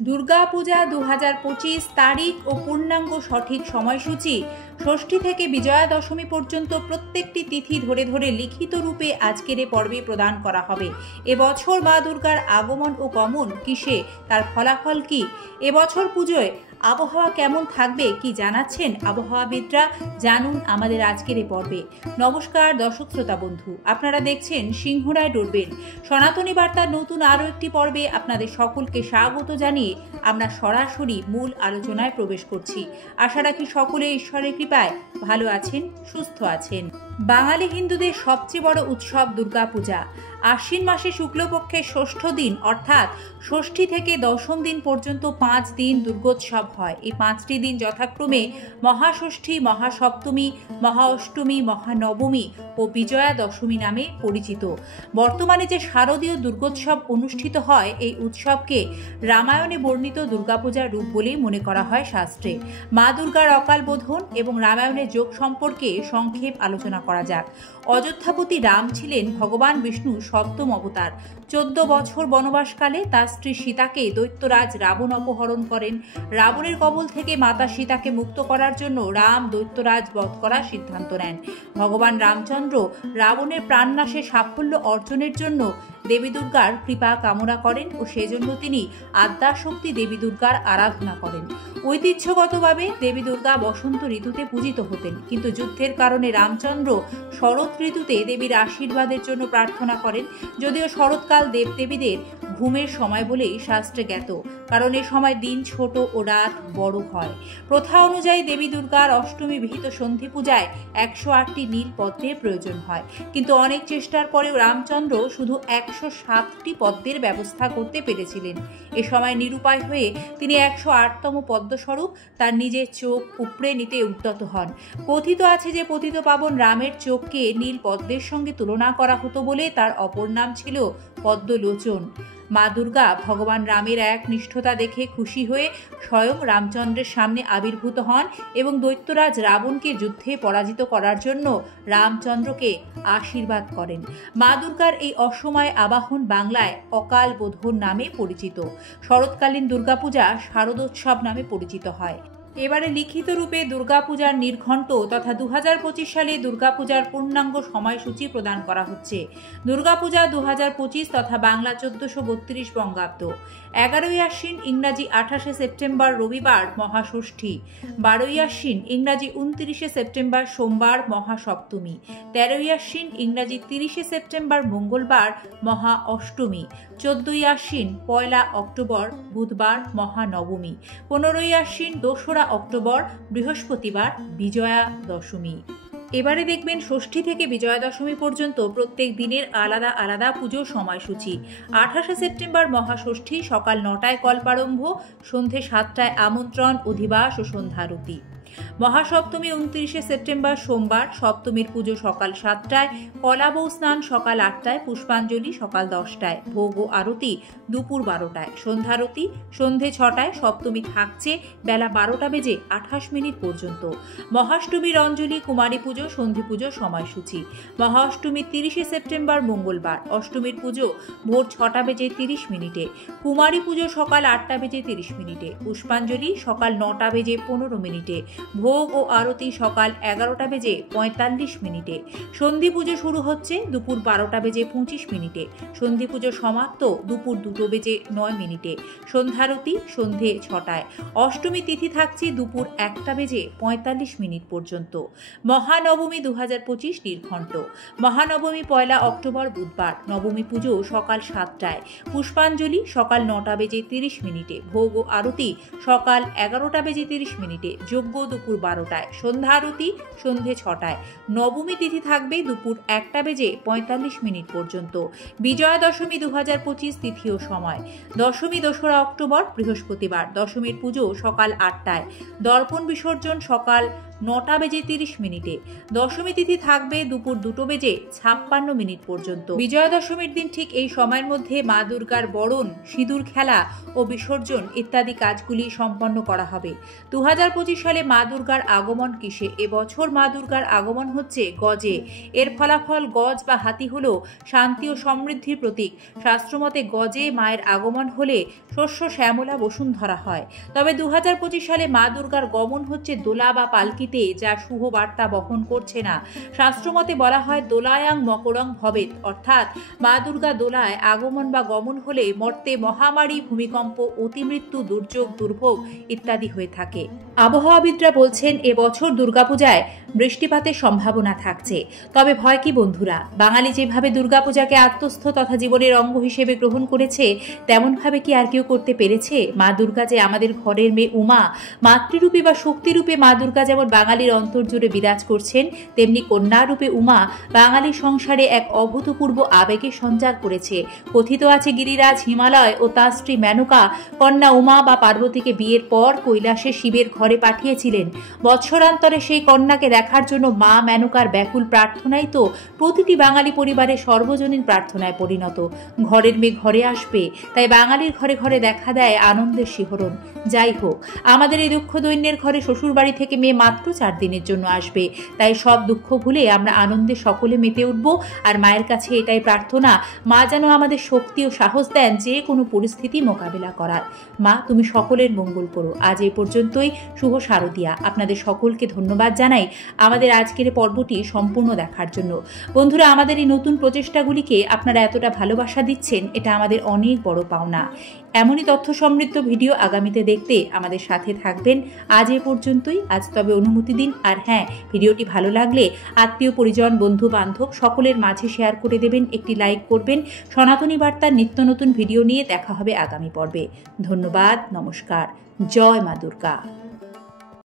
দুর্গা পূজা 2025 তারিখ ও পূর্ণাঙ্গ সঠিক সময়সূচি ষষ্ঠী থেকে বিজয়া দশমী পর্যন্ত প্রত্যেকটি তিথি ধরে ধরে লিখিত রূপে আজকের এ পর্বে প্রদান করা হবে। এবছর মা দুর্গার আগমন ও গমন কিসে, তার ফলাফল কি, এবছর পুজোয় আবহাওয়া কেমন থাকবে কি জানাচ্ছেন আবহাওয়াবিদরা, জানুন আমাদের আজকের এই পর্বে। নমস্কার দর্শক শ্রোতা বন্ধু, আপনারা দেখছেন সিংহরায় ডোরবেল সনাতনী বার্তার নতুন আরও একটি পর্বে আপনাদের সকলকে স্বাগত জানিয়ে আমরা সরাসরি মূল আলোচনায় প্রবেশ করছি। আশা রাখি সকলে ঈশ্বরের কৃপায় ভালো আছেন, সুস্থ আছেন। বাঙালি হিন্দুদের সবচেয়ে বড় উৎসব দুর্গাপূজা। আশ্বিন মাসে শুক্লপক্ষের ষষ্ঠ দিন অর্থাৎ ষষ্ঠী থেকে দশম দিন পর্যন্ত 5 দিন দুর্গোৎসব হয়। এই 5টি দিন যথাক্রমে মহাষষ্ঠী, মহাসপ্তমী, মহাঅষ্টমী, মহানবমী ও বিজয়া দশমী নামে পরিচিত। বর্তমানে যে শারদীয় দুর্গোৎসব অনুষ্ঠিত হয়, এই উৎসবকে রামায়ণে বর্ণিত দুর্গাপূজার রূপ বলেই মনে করা হয় শাস্ত্রে। মা দুর্গার অকাল বোধন এবং রামায়ণের যোগ সম্পর্কে সংক্ষেপ আলোচনা করা যাক। অযোধ্যাপতি রাম ছিলেন ভগবান বিষ্ণু সপ্তম অবতার। 14 বছর বনবাসকালে তার স্ত্রী সীতাকে দৈত্যরাজ রাবণ অপহরণ করেন। রাবণের কবল থেকে মাতা সীতাকে মুক্ত করার জন্য রাম দৈত্যরাজ বধ করার সিদ্ধান্ত নেন। ভগবান রামচন্দ্র রাবণের প্রাণনাশে সাফল্য অর্জনের জন্য দেবী দুর্গার কৃপা কামনা করেন ও সেজন্য তিনি আদ্যাশক্তি দেবী দুর্গার আরাধনা করেন। ঐতিহ্যগতভাবে দেবী দুর্গা বসন্ত ঋতুতে পূজিত হতেন, কিন্তু যুদ্ধের কারণে রামচন্দ্র শরৎ ঋতুতে দেবীর আশীর্বাদের জন্য প্রার্থনা করেন। যদিও শরৎকাল দেবদেবীদের ঘুমের সময় বলেই শাস্ত্রে জ্ঞাত, কারণ এ সময় দিন ছোট ও রাত বড় হয়। প্রথা অনুযায়ী দেবী দুর্গার অষ্টমী বিহিত সন্ধি পূজায় 108টি নীল পদ্মের প্রয়োজন হয়, কিন্তু অনেক চেষ্টার পরেও রামচন্দ্র শুধু 107টি পদ্মের ব্যবস্থা করতে পেরেছিলেন। এ সময় নিরুপায় হয়ে তিনি 108তম পদ্মস্বরূপ তার নিজের চোখ উপড়ে নিতে উদ্যত হন। কথিত আছে যে পতিত পাবন রামের চোখকে নীল পদ্মের সঙ্গে তুলনা করা হতো বলে তার অপর নাম ছিল পদ্মলোচন। মা দুর্গা ভগবান রামের এক নিষ্ঠতা দেখে খুশি হয়ে স্বয়ং রামচন্দ্রের সামনে আবির্ভূত হন এবং দৈত্যরাজ রাবণকে যুদ্ধে পরাজিত করার জন্য রামচন্দ্রকে আশীর্বাদ করেন। মা দুর্গার এই অসময় আবাহন বাংলায় অকাল বোধন নামে পরিচিত। শরৎকালীন দুর্গাপূজা শারদোৎসব নামে পরিচিত হয়। এবারে লিখিত রূপে দুর্গাপূজার নির্ঘণ্ট তথা 2025 সালে দুর্গাপূজার পূর্ণাঙ্গ সময়সূচি প্রদান করা হচ্ছে। দুর্গাপূজা 2025 তথা বাংলা 1432 বঙ্গাব্দ। 11ই আশ্বিন ইংরাজি 28শে সেপ্টেম্বর রবিবার মহাষষ্ঠী, 12ই আশ্বিন ইংরাজি 29শে সেপ্টেম্বর সোমবার মহাসপ্তমী, 13ই আশ্বিন ইংরাজি 30শে সেপ্টেম্বর মঙ্গলবার মহা অষ্টমী, 14ই আশ্বিন 1 অক্টোবর বুধবার মহানবমী, 15ই আশ্বিন 2রা অক্টোবর বৃহস্পতিবার বিজয়া দশমী। এবারে দেখবেন ষষ্ঠী থেকে বিজয়া দশমী পর্যন্ত প্রত্যেক দিনের আলাদা আলাদা পুজোর সময়সূচি। 28শে সেপ্টেম্বর মহাষষ্ঠী, সকাল 9টায় কল্পারম্ভ, সন্ধে 7টায় আমন্ত্রণ, অধিবাস ও সন্ধ্যারতি। মহাসপ্তমী 29শে সেপ্টেম্বর সোমবার, সপ্তমীর পুজো সকাল 7টায়, কলাবৌ স্নান সকাল 8টায়, পুষ্পাঞ্জলি সকাল 10টায়, ভোগ ও আরতি দুপুর 12টায়, সন্ধ্যারতি সন্ধে 6টায়। সপ্তমী থাকছে বেলা 12টা বেজে 28 মিনিট পর্যন্ত। মহাষ্টমীর অঞ্জলি, কুমারী পুজো, সন্ধি পুজো সময়সূচি। মহাষ্টমী 30শে সেপ্টেম্বর মঙ্গলবার, অষ্টমীর পুজো ভোর 6টা বেজে 30 মিনিটে, কুমারী পুজো সকাল 8টা বেজে 30 মিনিটে, পুষ্পাঞ্জলি সকাল 9টা বেজে 15 মিনিটে, ভোগ ও আরতি সকাল 11টা বেজে 45 মিনিটে। সন্ধি পুজো শুরু হচ্ছে দুপুর 12টা বেজে 25 মিনিটে, সন্ধি পুজো সমাপ্ত দুপুর 2টো বেজে 9 মিনিটে, সন্ধ্যারতি সন্ধে 6টায়। অষ্টমী তিথি থাকছে দুপুর 1টা বেজে 45 মিনিট পর্যন্ত। মহানবমী 2025 নির্ঘণ্ট। মহানবমী 1 অক্টোবর বুধবার, নবমী পুজো সকাল 7টায়, পুষ্পাঞ্জলি সকাল 9টা বেজে 30 মিনিটে, ভোগ ও আরতি সকাল 11টা বেজে 30 মিনিটে, যজ্ঞ দুপুর 12টায়, সন্ধ্যা আরতি সন্ধে 6টায়। নবমী তিথি থাকবে দুপুর 1টা বেজে 45 মিনিট পর্যন্ত। বিজয়া দশমী 2025 তিথি ও সময়। দশমী 2রা অক্টোবর বৃহস্পতিবার, দশমীর পুজো সকাল 8টায়, দর্পণ বিসর্জন সকাল 9:30 দশমী তিথি থাকবে দুপুর 2:56 পর্যন্ত। বিজয়া দশমীর দিন ঠিক এই সময়ের মধ্যে মা দুর্গার বরণ, সিঁদুর খেলা ও বিসর্জন ইত্যাদি কাজগুলি সম্পন্ন করা হবে। 2025 সালে মা দুর্গার আগমন কিসে? এবছর মা দুর্গার আগমন হচ্ছে গজে। এর ফলাফল গজ বা হাতি হল শান্তি ও সমৃদ্ধির প্রতীক। শাস্ত্রমতে গজে মায়ের আগমন হলে শস্য শ্যামলা বসুন্ধরা হয়। তবে 2025 সালে মা দুর্গার গমন হচ্ছে দোলা বা পালকিতে, যা শুভ বার্তা বহন করছে না। শাস্ত্রমতে বলা হয় দোলায়াং মকরং ভবেত, অর্থাৎ মা দুর্গা দোলায় আগমন বা গমন হলে মর্তে মহামারী, ভূমিকম্প, অতিমৃত্যু, দুর্যোগ, দুর্ভোগ ইত্যাদি হয়ে থাকে। আবহাওয়াবিদরা বলছেন এবছর দুর্গাপূজায় বৃষ্টিপাতের সম্ভাবনা থাকছে। তবে ভয় কি বন্ধুরা? বাঙালি যেভাবে দুর্গাপূজাকে আত্মস্থ তথা জীবনের অঙ্গ হিসেবে গ্রহণ করেছে, তেমনভাবে কি আর কেউ করতে পেরেছে? মা দুর্গা যে আমাদের ঘরের মেয়ে উমা, মাতৃরূপে বা শক্তিরূপে মা দুর্গা যেমন বাঙালির অন্তর জুড়ে বিরাজ করছেন, তেমনি কন্যারূপে উমা বাঙালির সংসারে এক অভূতপূর্ব আবেগের সঞ্চার করেছে। কথিত আছে গিরিরাজ হিমালয় ও তার স্ত্রী মেনকা কন্যা উমা বা পার্বতীকে বিয়ের পর কৈলাসে শিবের ঘরে পাঠিয়েছিলেন। বৎসরান্তরে সেই কন্যাকে দেখার জন্য মা মেনকার ব্যাকুল প্রার্থনাই তো প্রতিটি বাঙালি পরিবারের সর্বজনীন প্রার্থনায় পরিণত। ঘরের মেয়ে ঘরে আসবে, তাই বাঙালির ঘরে ঘরে দেখা দেয় আনন্দের শিহরণ। যাই হোক, আমাদের এই দুঃখ দৈন্যের ঘরে শ্বশুরবাড়ি থেকে মেয়ে মাত্র 4 দিনের জন্য আসবে। তাই সব দুঃখ ভুলে আমরা আনন্দে সকলে মেতে উঠব। আর মায়ের কাছে এটাই প্রার্থনা, মা যেন আমাদের শক্তি ও সাহস দেন যে কোনো পরিস্থিতি মোকাবেলা করার। মা, তুমি সকলের মঙ্গল করো। আজ এই পর্যন্তই। শুভ শারদিয়া। আপনাদের সকলকে ধন্যবাদ জানাই আমাদের আজকের পর্বটি সম্পূর্ণ দেখার জন্য। বন্ধুরা, আমাদের এই নতুন প্রচেষ্টাগুলিকে আপনারা এতটা ভালোবাসা দিচ্ছেন, এটা আমাদের অনেক বড় পাওনা। এমনই তথ্য সমৃদ্ধ ভিডিও আগামীতে দেখতে আমাদের সাথে থাকবেন। আজ এ পর্যন্তই। আজ তবে অনুমতি দিন। আর হ্যাঁ, ভিডিওটি ভালো লাগলে আত্মীয় পরিজন, বন্ধু বান্ধব সকলের মাঝে শেয়ার করে দেবেন, একটি লাইক করবেন। সনাতনী বার্তার নিত্য নতুন ভিডিও নিয়ে দেখা হবে আগামী পর্বে। ধন্যবাদ। নমস্কার। জয় মা দুর্গা।